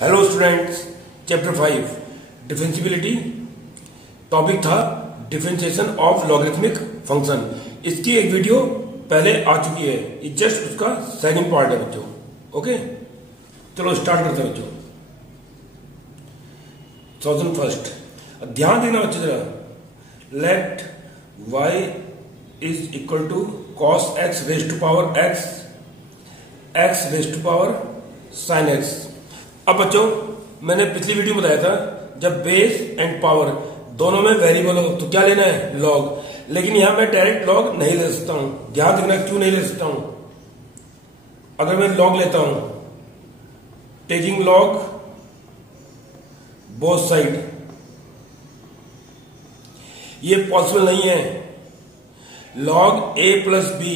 Hello students, chapter 5 differentiability. Topic था differentiation of logarithmic function. इसकी एक वीडियो पहले आ चुकी है, ये जस्ट उसका सेकंड पार्ट है बच्चों। ओके, चलो स्टार्ट करते हैं बच्चों। सॉल्यूशन फर्स्ट, ध्यान देना बच्चों जरा। Let y is equal to cos x raise to power x raise to power sine x। अब बच्चों, मैंने पिछली वीडियो में बताया था जब बेस एंड पावर दोनों में वेरिएबल हो तो क्या लेना है, लॉग। लेकिन यहां मैं डायरेक्ट लॉग नहीं ले सकता हूं। ध्यान रखना क्यों नहीं ले सकता हूं। अगर मैं लॉग लेता हूं, टेकिंग लॉग बोथ साइड, ये पॉसिबल नहीं है। लॉग ए प्लस बी,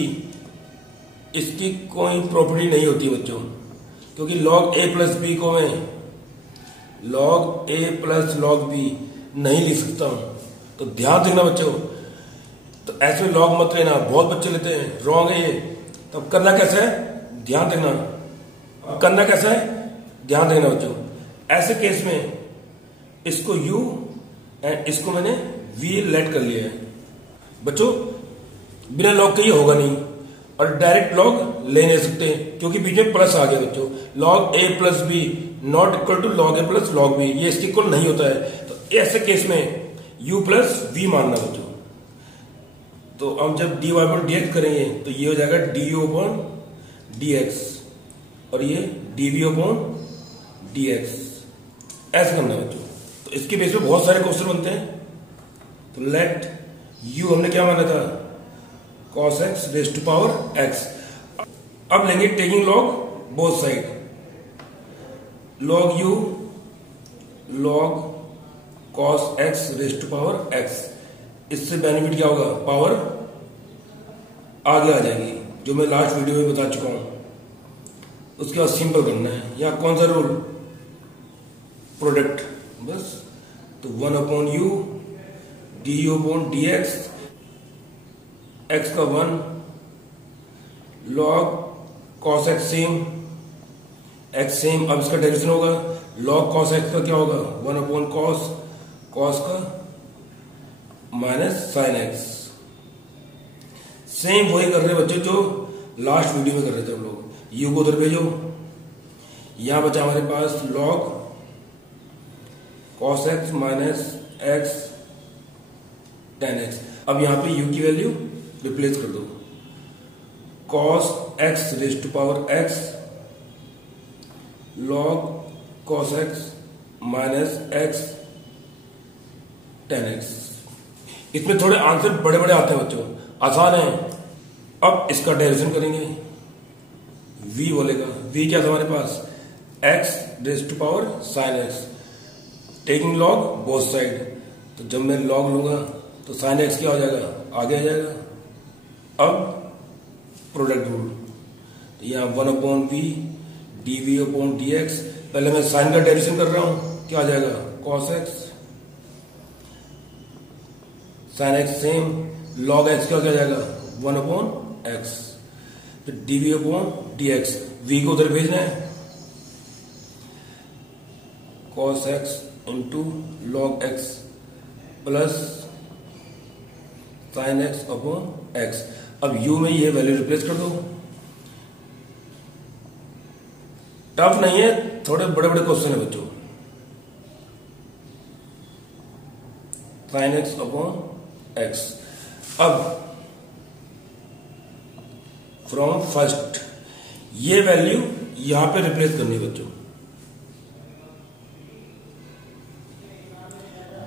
इसकी कोई प्रॉपर्टी नहीं होती बच्चों, क्योंकि लॉग ए प्लस बी को मैं log a plus log b नहीं लिख सकता हूं। तो ध्यान रखना बच्चों, तो ऐसे लॉग मत लेना। बहुत बच्चे लेते हैं, रॉन्ग है ये। तो अब करना कैसे है, ध्यान रखना। अब करना कैसे है, ध्यान रखना बच्चों। ऐसे केस में इसको u एंड इसको मैंने v लेट कर लिया है बच्चों। बिना लॉग के ये होगा नहीं, और डायरेक्ट लॉग ले नहीं सकते क्योंकि बीच में प्लस आ गया बच्चों। Log a plus b not equal to log a plus log b, ये इसके इक्वल नहीं होता है। तो ऐसे केस में u प्लस v मानना बच्चों। तो हम जब dy अपॉन dx करेंगे तो ये हो जाएगा du अपॉन dx और ये dv अपॉन dx। ऐसे करना बच्चों। तो इसके बेस पे बहुत सारे क्वेश्चन बनते हैं। तो लेट u हमने क्या माना था, cos x raise to power x। अब लेंगे taking log both side, log u log cos x raise to power x। इससे बेनिफिट क्या होगा, पावर आगे आ जाएगी, जो मैं लास्ट वीडियो में बता चुका हूं। उसके बाद सिंपल करना है। यहां कौन सा रूल, प्रोडक्ट बस। तो 1 upon U D U upon D x, x का 1 log cos x same, x same. अब इसका डेरिवेशन होगा लॉग कॉस एक्स का क्या होगा, 1 अपॉन कॉस, कॉस का माइनस साइन एक्स। सेम वही कर रहे बच्चों जो लास्ट वीडियो में कर रहे थे हम लोग। यू को उधर भेजो, यहां बचा हमारे पास log cos x minus x ten x. अब यहां पे u की वैल्यू रिप्लेस कर दो, cos x raise to power x log cos x minus x ten x. इसमें थोड़े आंसर बड़े बड़े आते हैं बच्चों, आसान है। अब इसका डेरिवेशन करेंगे, v बोलेगा, v क्या था हमारे पास, x raise to power sine x, taking log both side. तो जब मैं लॉग लूंगा तो साइन x क्या हो जाएगा, आगे आ जाएगा। अब प्रोडक्ट रूल, यहां 1 upon v d v upon D x. पहले मैं साइन का डेरिवेशन कर रहा हूं, क्या आ जाएगा, cos x sine x same, log x क्या हो जाएगा, 1 अपॉन एक्स। फिर dv upon D x, v को उधर भेजना है, cos x into log x plus sine x upon x. अब u में ये वैल्यू रिप्लेस कर दो। टफ नहीं है, थोड़े बड़े बड़े क्वेश्चन है बच्चों। Sine x upon x. अब फ्रॉम फर्स्ट ये वैल्यू यहां पे रिप्लेस करनी है बच्चों,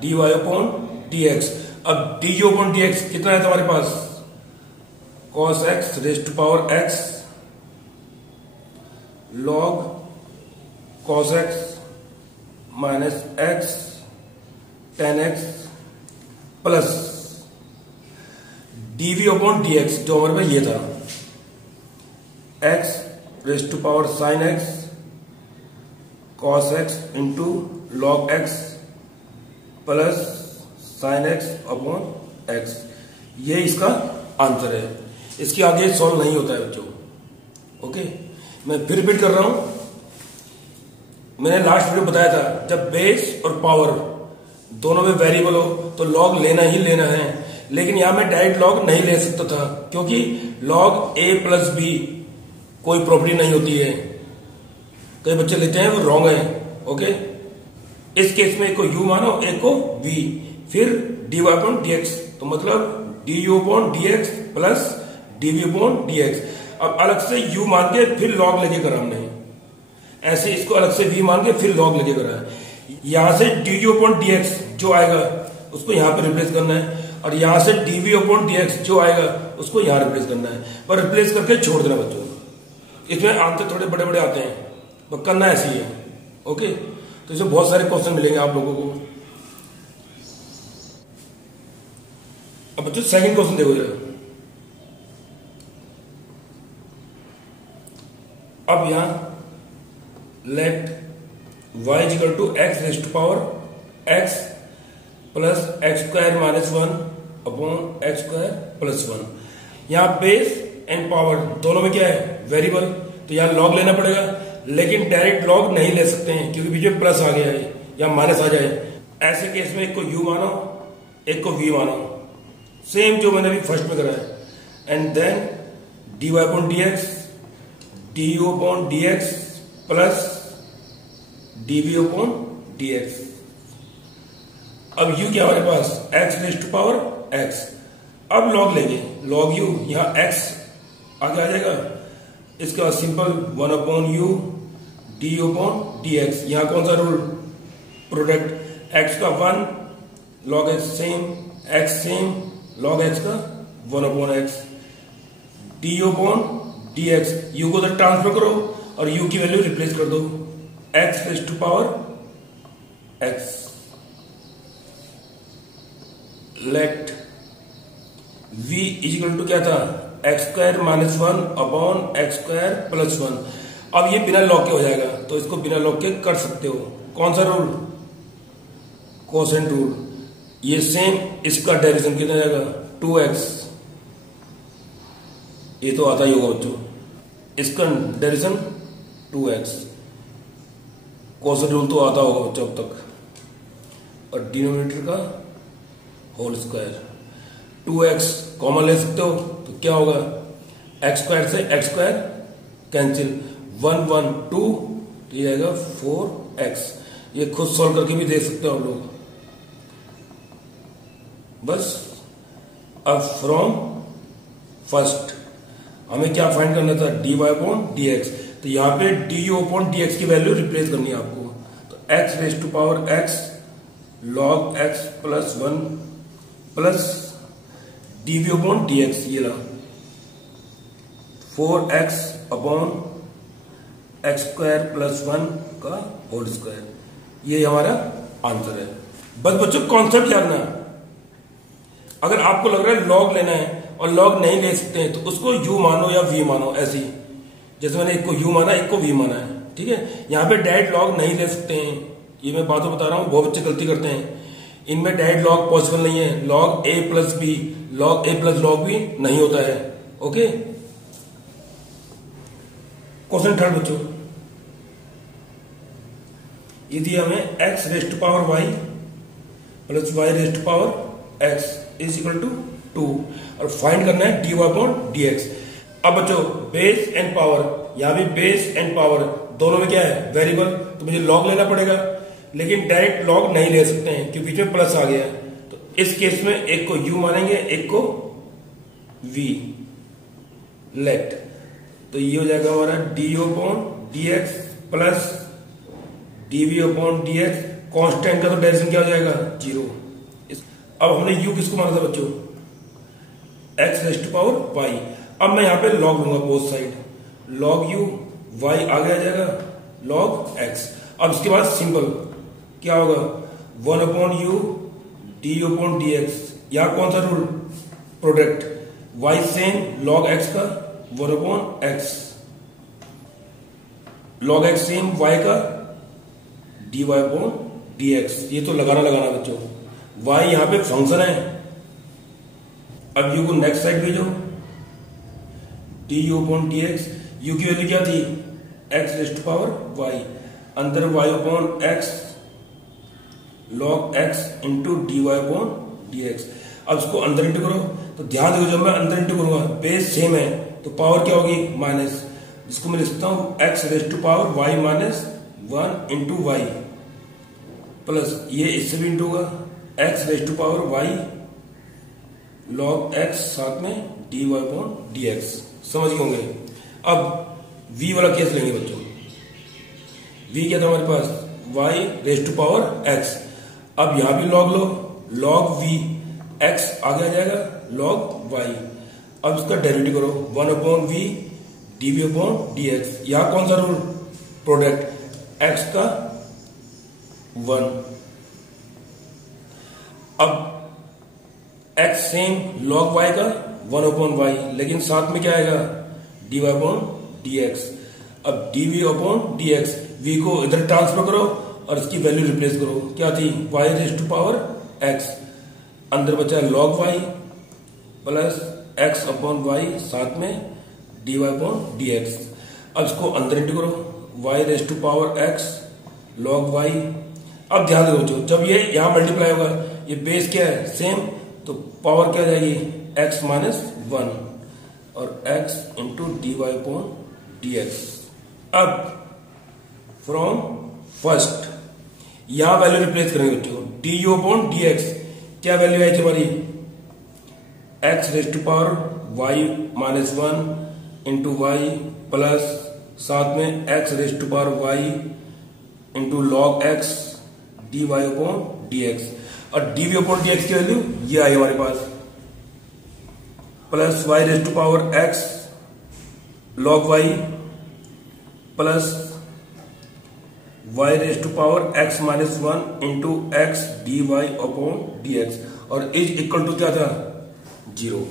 dy अपॉन dx। अब du अपॉन dx कितना है तुम्हारे पास, cos x raise to power x log cos x minus x tan x plus dv upon dx, जो हमारे पास ये था, x raise to power sine x cos x into log x plus sine x upon x. ये इसका answer है। इसके आगे सॉल्व नहीं होता है बच्चों। ओके, मैं फिर रिपीट कर रहा हूं, मैंने लास्ट वीडियो बताया था, जब बेस और पावर दोनों में वेरिएबल हो तो लॉग लेना ही लेना है। लेकिन यहां मैं डायरेक्ट लॉग नहीं ले सकता था, क्योंकि लॉग ए प्लस बी कोई प्रॉपर्टी नहीं होती है। कई बच्चे लेते हैं, वो रॉन्ग है। ओके, इस केस में एक को यू मानो, एक को वी, फिर dy अपॉन dx, तो मतलब du upon dx plus dv upon dx। अब अलग से u मान के फिर लॉग लेके करा हमने, ऐसे इसको अलग से v मान के फिर लॉग लेके करा है। यहां से du अपॉन dx जो आएगा उसको यहां पे रिप्लेस करना है, और यहां से dv अपॉन dx जो आएगा उसको यहां रिप्लेस करना है, पर रिप्लेस करके छोड़ देना बच्चों। इसमें आंसर थोड़े बड़े बड़े आते हैं, तो करना ऐसे ही है। ओके, तो इसमें बहुत सारे क्वेश्चन मिलेंगे आप लोगों को। अब बच्चों सेकंड क्वेश्चन देखो जरा। अब यहां let y is equal to x raise to power x plus x square minus 1 upon x square plus 1। यहां बेस एंड पावर दोनों में क्या है, वेरिएबल, तो यहां लॉग लेना पड़ेगा। लेकिन डायरेक्ट लॉग नहीं ले सकते हैं, क्योंकि बीच में प्लस आ गया है या माइनस आ जाए। ऐसे केस में एक को u मानो, एक को v मानो, सेम जो मैंने अभी फर्स्ट में करा है। And then dy upon dx, du upon dx plus dv upon dx। अब u क्या हमारे पास, x raise to power x। अब लॉग लेंगे, लॉग u, यहां x आगे आ जाएगा। इसके बाद simple 1 upon u du upon dx। यहां कौन सा रूल, प्रोडक्ट, x का 1 log x same, x same, log x का 1 upon x, du upon dx। u को तो ट्रांसफर करो और u की वैल्यू रिप्लेस कर दो, x raise to power x। Let v is equal to क्या था, x square minus 1 upon x square plus 1। अब ये बिना लॉग के हो जाएगा, तो इसको बिना लॉग के कर सकते हो। कौन सा रूल, कोसेंट रूल। ये सेम, इसका डेरिवेशन कितना जाएगा, 2x। ये तो आता ही होगा बच्चों, इसका डेरिवेशन 2x। कोसेंट रूल तो आता होगा बच्चों अब तक। और डिनोमिनेटर का होल स्क्वायर, 2x कॉमन ले सकते हो, तो क्या होगा, एक्स स्क्वायर से एक्स स्क्वायर कैंसिल, 1 1 2, तो ये आएगा 4x। ये खुद सॉल्व करके भी दे सकते हो आप लोग। बस अब फ्रॉम फर्स्ट हमें क्या फाइंड करना था, dy अपॉन dx। तो यहां पे du अपॉन dx की वैल्यू रिप्लेस करनी है आपको। तो x raise to power x log x plus 1 plus dv upon dx, ये ला 4x upon x square plus 1 का होल स्क्वायर। ये हमारा आंसर है। बस बच्चों कॉन्सेप्ट जानना है। अगर आपको लग रहा है लॉग लेना है और लॉग नहीं ले सकते हैं, तो उसको u मानो या v मानो, ऐसी जैसे मैंने एक को u माना, एक को v माना है। ठीक है, यहाँ पे डायरेक्ट लॉग नहीं ले सकते हैं, ये मैं बातों बता रहा हूँ, बहुत बच्चे गलती करते हैं। इनमें डायरेक्ट लॉग पॉसिबल नहीं है। Log a plus b, log a plus log b नहीं होता है। ओके, क्वेश्चन थर्ड बच्चों, ये दिया हमें x raise to power y plus y raise to power x is equal to 2, और फाइंड करना है dy अपॉन dx। अब बच्चों बेस एंड पावर, यहां भी बेस एंड पावर दोनों में क्या है, वेरिएबल, तो मुझे लॉग लेना पड़ेगा। लेकिन डायरेक्ट लॉग नहीं ले सकते हैं, क्योंकि बीच में प्लस आ गया है। तो इस केस में एक को u मानेंगे, एक को v। लेट, तो ये हो जाएगा हमारा du upon dx plus dv upon dx। Constant का तो डेरिवेशन क्या हो जाएगा, 0। अब हमने u किसको माना था बच्चों, x raise to power y। अब मैं यहां पे लॉग लूंगा both side, log u, y आगे आ जाएगा log x। अब इसके बाद सिंपल क्या होगा, 1 upon u du upon dx। यहां कौन सा rule, product, y same, log x का 1 upon x, log x same y का dy अपॉन dx। ये तो लगाना बच्चों, y यहां पे फंक्शन है। अब u को नेक्स्ट साइड भेजो, du अपॉन dx। u की वैल्यू क्या थी, x raise to power y। अंदर y upon x log x into D Y upon D x. अब इसको अंदर इंटू करो तो ध्यान देखो, जब मैं अंदर इंटू करूंगा बेस सेम है तो पावर क्या होगी माइनस, जिसको मैं लिखता हूं x raise to power y minus 1 into Y plus ये इससे भी इंटू होगा x raise to power y log x साथ में d Y upon D x. समझ गए होंगे। अब v वाला केस लेंगे बच्चों। v क्या था हमारे पास y raise to power x। अब यहां भी लॉग लो, लॉग v x आगे आ जाएगा लॉग y। अब इसका डेरिवेटिव करो 1 upon v dv upon dx। यहां कौन सा रूल प्रोडक्ट x का 1। अब x सेम लॉग y का 1 अपॉन y, लेकिन साथ में क्या आएगा dy अपॉन dx। अब dv अपॉन dx, v को इधर ट्रांसफर करो और इसकी वैल्यू रिप्लेस करो, क्या थी y raise to power x, अंदर बचा log y plus x upon y साथ में dy अपॉन dx। अब इसको अंदर इंटू करो y raise to power x log y। अब ध्यान दो बच्चों, जब ये यहां मल्टीप्लाई होगा, ये बेस क्या है सेम, तो पावर क्या आ जाएगी x माइनस 1 और x into D Y upon D x. अब फ्रॉम फर्स्ट यहां वैल्यू रिप्लेस करेंगे बच्चों, D U upon D X क्या वैल्यू आई थी हमारी x raise to power y minus 1 into Y plus साथ में x raise to power y into log x D Y upon D x. और डीवी अपॉन डी एक्स की value ये आई हमारे पास plus y raise to power x log y plus y raise to power x minus 1 into x d Y upon D x और is equal to क्या था 0।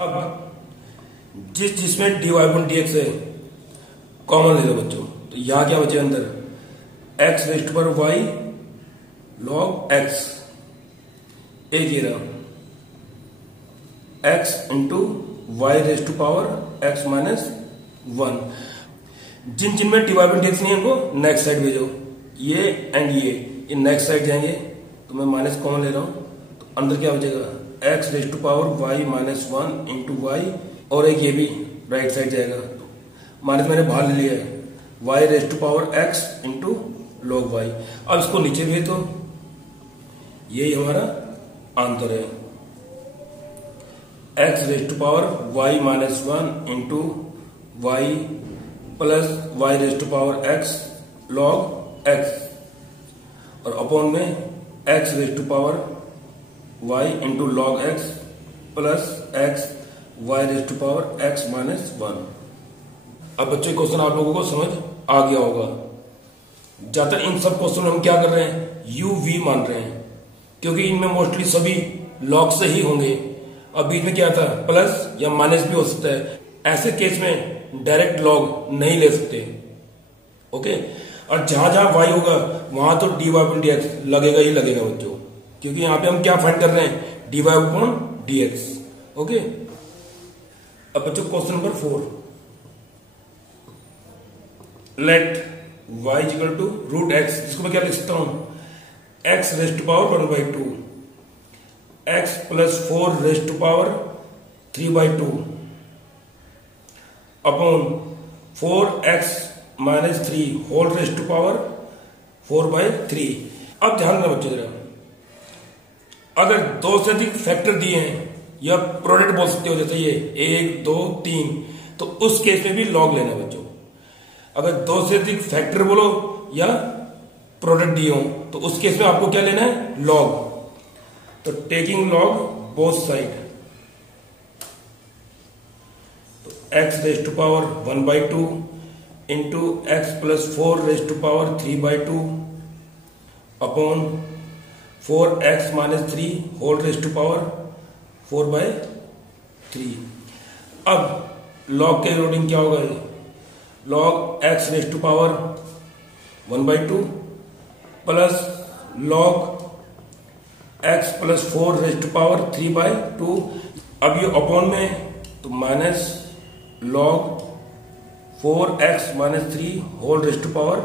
अब जिसमें d Y upon D x है कॉमन ले लो बच्चों, तो यहां क्या बचे अंदर x raise to power y log x, एक ये रहा x into y raise to power x minus 1। जिन जिनमें d Y upon D x नहीं है उनको नेक्स्ट साइड भेजो, ये एंड ये नेक्स्ट साइड जाएंगे, तो मैं माइनस कॉमन ले रहा हूं, तो अंदर क्या बचेगा x raise to power y minus 1 into y और एक ये भी राइट साइड जाएगा, माइनस मैंने बाहर ले लिया है y raise to power x into log y। अब इसको नीचे भेज दो, यही हमारा आंसर है x raise to power y minus 1 into Y plus y raise to power x log x और अपॉन में x raise to power y into log x plus x y raise to power x minus 1। अब बच्चे question आप लोगों को समझ आ गया होगा। ज्यादातर इन सब क्वेश्चन में हम क्या कर रहे हैं u v मान रहे हैं, क्योंकि इनमें मोस्टली सभी लॉग से ही होंगे। अब बीच में क्या था प्लस या माइनस भी हो सकता है, ऐसे केस में डायरेक्ट लॉग नहीं ले सकते। ओके, और जहां जहां y होगा वहां तो d Y upon D x लगेगा ही लगेगा बच्चों, क्योंकि यहां पे हम क्या फाइंड कर रहे हैं d Y upon D x. Okay, अब बच्चों question number 4, let y equal to root x, जिसको मैं क्या लिख सकता हूं x raise to power 1/2 x plus 4 raise to power 3/2 upon 4x minus 3 whole raise to power 4/3। अब ध्यान देना बच्चों जरा, अगर दो से अधिक फैक्टर दिए हैं या प्रोडक्ट बोल सकते हो, जैसे ये 1 2 3, तो उस केस में भी लॉग लेना बच्चों। अगर दो से अधिक फैक्टर बोलो या प्रोडक्ट दिए हो तो उस केस में आपको क्या लेना है लॉग। तो टेकिंग लॉग बोथ साइड, तो x raise to power 1/2 into x plus 4 raise to power 3/2 upon 4x minus 3 whole raise to power 4/3। अब लॉग के लोडिंग क्या होगा, log x raise to power 1/2 plus log x plus 4 raise to power 3/2। अब ये upon में तो minus log 4x minus 3 whole raise to power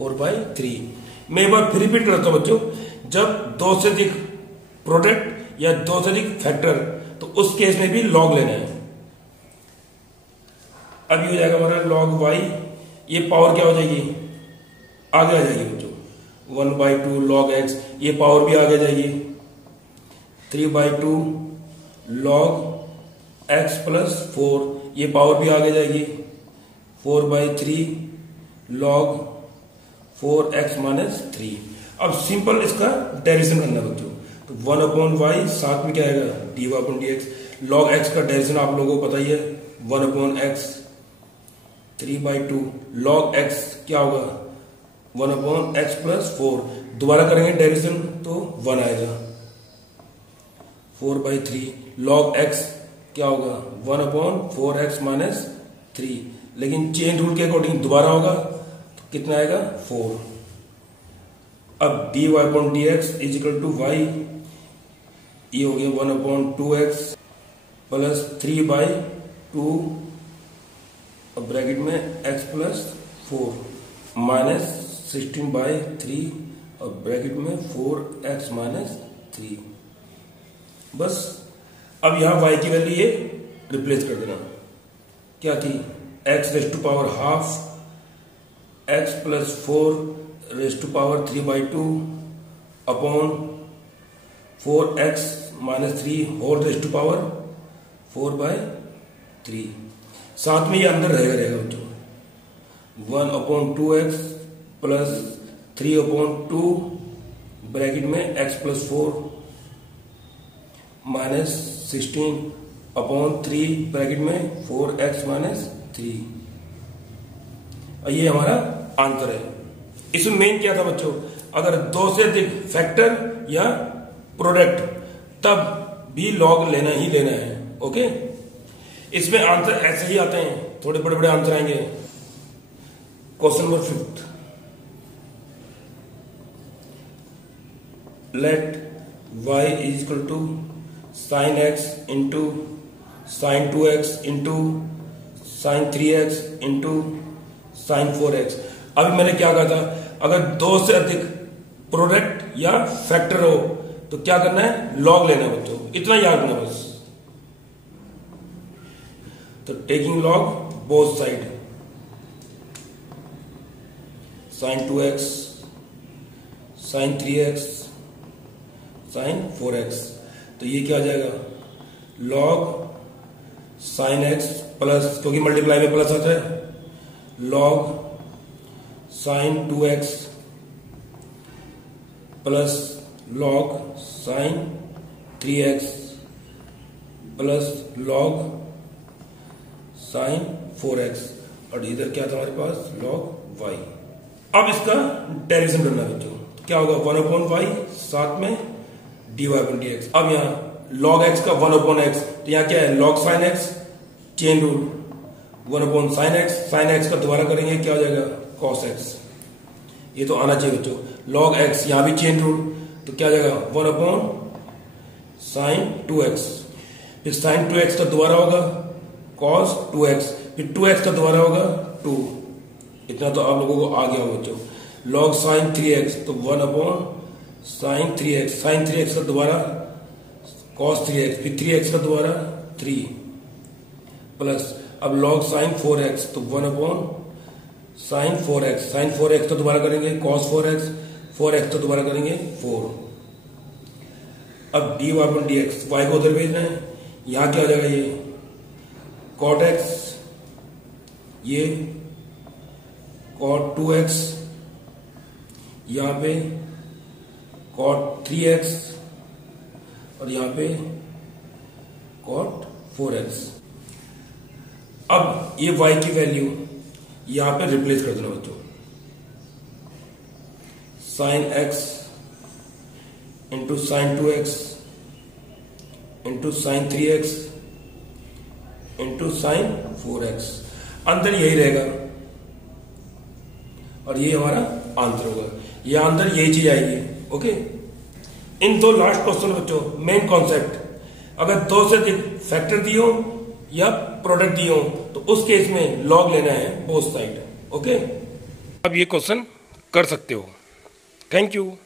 4/3। मैं एक बार फिर रिपीट करता हूं बच्चों, जब 2 से अधिक प्रोडक्ट या 2 से अधिक फैक्टर, तो उस केस में भी लॉग लेना है। अब ये हो जाएगा हमारा log y, ये पावर क्या हो जाएगी, आगे आ जाएगी बच्चों, 1/2 log x, ये पावर भी आगे जाएगी, 3/2 log x प्लस 4, ये पावर भी आगे जाएगी, 4/3 log 4x माइनस 3। अब सिंपल इसका डेरिवेशन करना बच्चों, तो 1/y साथ में क्या आएगा, dy/dx। log x का डेरिवेशन आप लोगों को पता ही है, 1/x, 3/2 log x क्या होगा, 1/x प्लस 4। दोबारा करेंगे डेरिवेशन तो 1 आएगा, 4/3 log x क्या होगा, 1/4x माइनस 3। लेकिन चेन रूल के अकॉर्डिंग दोबारा होगा तो कितना आएगा, 4। अब dy/dx is equal to y, ये हो गया 1/2x प्लस 3/2 ब्रैकेट में x प्लस 4 माइनस 16/3 और ब्रैकेट में 4x माइनस 3। बस अब यहां y की वैल्यू ये रिप्लेस कर देना, क्या थी, x raise to power half, x plus 4 raise to power 3/2 upon 4x minus 3 whole raise to power 4/3। साथ में ये अंदर रहेगा बच्चों, 1/2x प्लस 3/2 ब्रैकेट में x प्लस 4 माइनस 16/3 ब्रैकेट में 4x माइनस 3। ये हमारा आंसर है। इसमें मेन क्या था बच्चों, अगर 2 से अधिक फैक्टर या प्रोडक्ट, तब भी लॉग लेना ही लेना है। ओके, इसमें आंसर ऐसे ही आते हैं, थोड़े बड़े बड़े आंसर आएंगे। Question number 5, let y is equal to sine x into sine 2x into sine 3x into sine 4x। अभी मैंने क्या कहा था, अगर 2 से अधिक प्रोडक्ट या फैक्टर हो तो क्या करना है, लॉग लेना है बच्चों, इतना याद रखना बस। तो taking log both side, sine 2x sine 3x sine 4x, तो ये क्या आ जाएगा, लॉग साइन x प्लस, क्योंकि मल्टीप्लाई में प्लस आता है, log sine 2x plus log sine 3x plus log sine 4x, और इधर क्या था हमारे पास, लॉग y। अब इसका डेरिवेशन करना है बच्चों, क्या होगा, 1/y साथ में dy/dx। अब यहाँ log x का 1/x, तो यहाँ क्या है, log sin x, chain rule, 1/sin x, sin x का दोबारा करेंगे क्या हो जाएगा, cos x। ये तो आना चाहिए बच्चों। log x, यहाँ भी चेन रूल, तो क्या हो जाएगा, 1/sin 2x, फिर sin 2x का दोबारा होगा cos 2x, फिर 2x का दोबारा होगा 2। इतना तो आप लोगों को आ गया हो बच्चों। log sin 3x, तो 1/sin 3x, sin 3x का दोबारा cos 3x, फिर 3x का दोबारा 3 प्लस, अब log sin 4x, तो 1/sin 4x, sin 4x का दोबारा करेंगे cos 4x, 4x का दोबारा करेंगे 4। अब dy/dx, y को उधर भेजना है, यहां क्या हो जाएगा, ये cot x, ये cot 2x, यहां पे cot 3x और यहां पे cot 4x। अब ये y की वैल्यू यहां पे रिप्लेस कर देना बच्चों, sine x into sine 2x into sine 3x into sine 4x, अंदर यही रहेगा और ये हमारा आंसर होगा। ये अंदर यही चीज आएगी। ओके, इन 2 लास्ट क्वेश्चन बच्चों, मेन कॉन्सेप्ट, अगर 2 से अधिक फैक्टर दिए हो या प्रोडक्ट दिए हो तो उस केस में लॉग लेना है बोथ साइड। ओके, अब ये क्वेश्चन कर सकते हो। Thank you.